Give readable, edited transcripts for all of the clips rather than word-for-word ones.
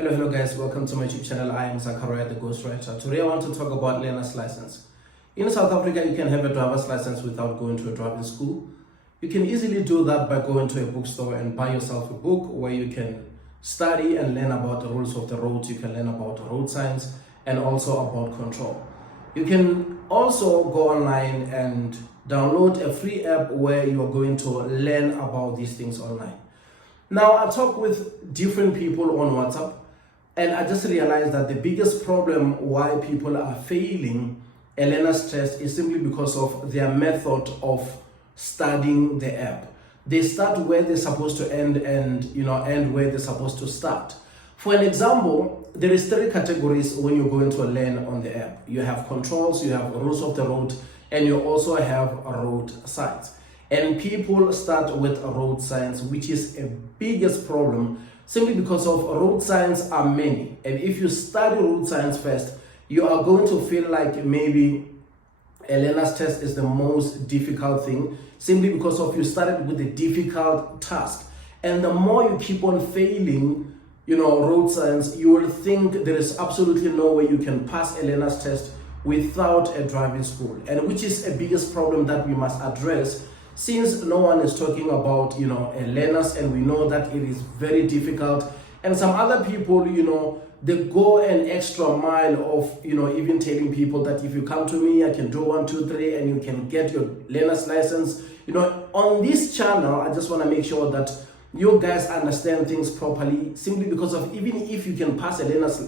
Hello guys, welcome to my YouTube channel. I am Zachariah the Ghostwriter. Today I want to talk about learner's license. In South Africa, you can have a driver's license without going to a driving school. You can easily do that by going to a bookstore and buy yourself a book where you can study and learn about the rules of the road. You can learn about road signs and also about control. You can also go online and download a free app where you are going to learn about these things online. Now, I talk with different people on WhatsApp, and I just realized that the biggest problem why people are failing a learner's test is simply because of their method of studying the app. They start where they're supposed to end and end where they're supposed to start. For an example, there is 3 categories when you're going to learn on the app. You have controls, you have rules of the road, and you also have road signs. And people start with road signs, which is a biggest problem simply because of road signs are many. And if you study road signs first, you are going to feel like maybe a learner's test is the most difficult thing simply because of you started with a difficult task. And the more you keep on failing, road signs, you will think there is absolutely no way you can pass a learner's test without a driving school. And which is a biggest problem that we must address, since no one is talking about, a learners, and we know that it is very difficult. And some other people, they go an extra mile of, even telling people that if you come to me, I can do 1, 2, 3, and you can get your learner's license. On this channel, I just want to make sure that you guys understand things properly, simply because of even if you can pass a learner's,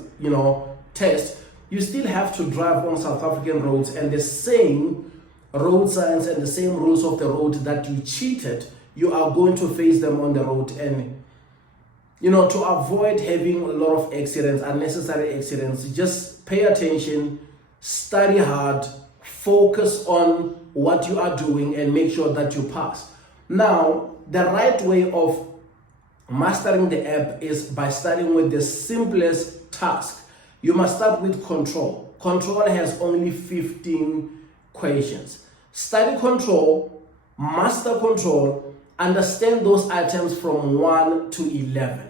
test, you still have to drive on South African roads, and the same road signs and the same rules of the road that you cheated, you are going to face them on the road. And to avoid having a lot of accidents, unnecessary accidents, just pay attention, study hard, focus on what you are doing, and make sure that you pass. Now, the right way of mastering the app is by starting with the simplest task. You must start with control. Control has only 15 questions. Study control, master control, understand those items from 1 to 11.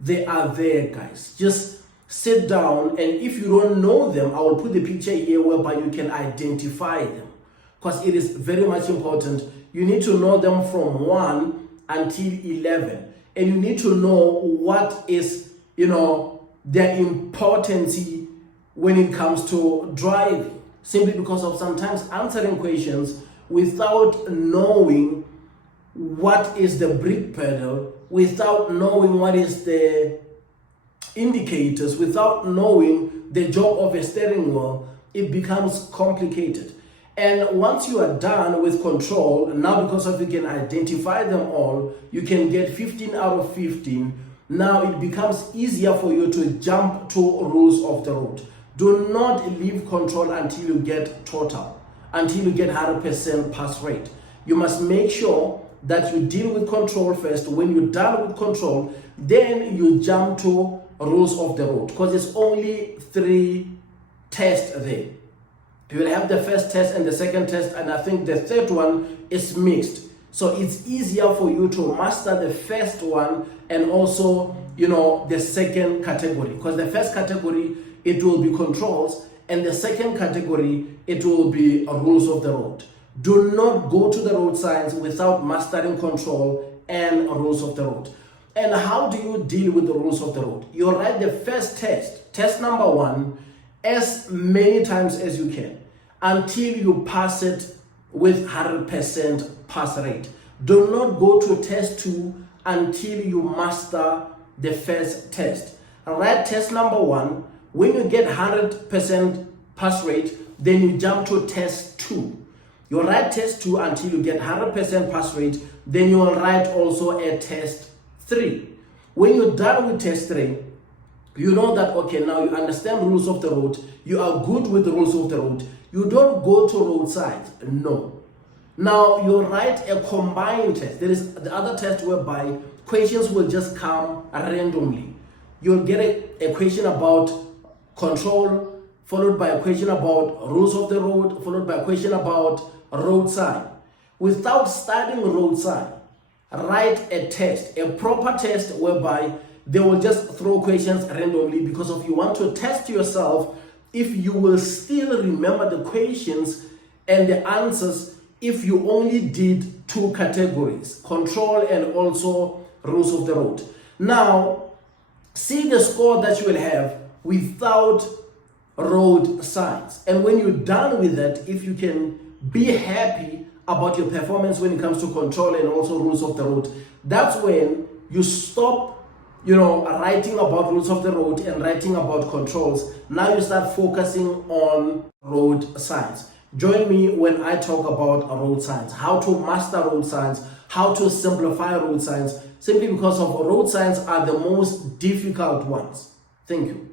They are there, guys. Just sit down, and if you don't know them, I will put the picture here whereby you can identify them, because it is very much important. You need to know them from 1 until 11, and you need to know what is, their importance when it comes to driving. Simply because of sometimes answering questions without knowing what is the brake pedal, without knowing what is the indicators, without knowing the job of a steering wheel, it becomes complicated. And once you are done with control, now because of you can identify them all, you can get 15 out of 15. Now it becomes easier for you to jump to rules of the road. Do not leave control until you get total, until you get 100% pass rate. You must make sure that you deal with control first. When you're done with control, then you jump to rules of the road, because there's only 3 tests there. You will have the first test and the second test, and I think the third one is mixed. So it's easier for you to master the first one and also, the second category, because the first category, it will be controls, and the second category, it will be rules of the road. Do not go to the road signs without mastering control and rules of the road. And how do you deal with the rules of the road? You write the first test number 1, as many times as you can until you pass it with 100% pass rate. Do not go to test 2 until you master the first test. Write test number 1. When you get 100% pass rate, then you jump to test 2. You write test 2 until you get 100% pass rate, then you will write also a test 3. When you're done with test 3, you know that, okay, now you understand rules of the road, you are good with the rules of the road. You don't go to road signs, no. Now you write a combined test. There is the other test whereby questions will just come randomly. You'll get a question about control, followed by a question about rules of the road, followed by a question about road sign. Without studying road sign, write a test, a proper test whereby they will just throw questions randomly because of you want to test yourself if you will still remember the questions and the answers if you only did 2 categories, control and also rules of the road. Now, see the score that you will have without road signs. And when you're done with that, if you can be happy about your performance when it comes to control and also rules of the road, that's when you stop writing about rules of the road and writing about controls. Now you start focusing on road signs. Join me when I talk about road signs, how to master road signs, how to simplify road signs, simply because of road signs are the most difficult ones. Thank you.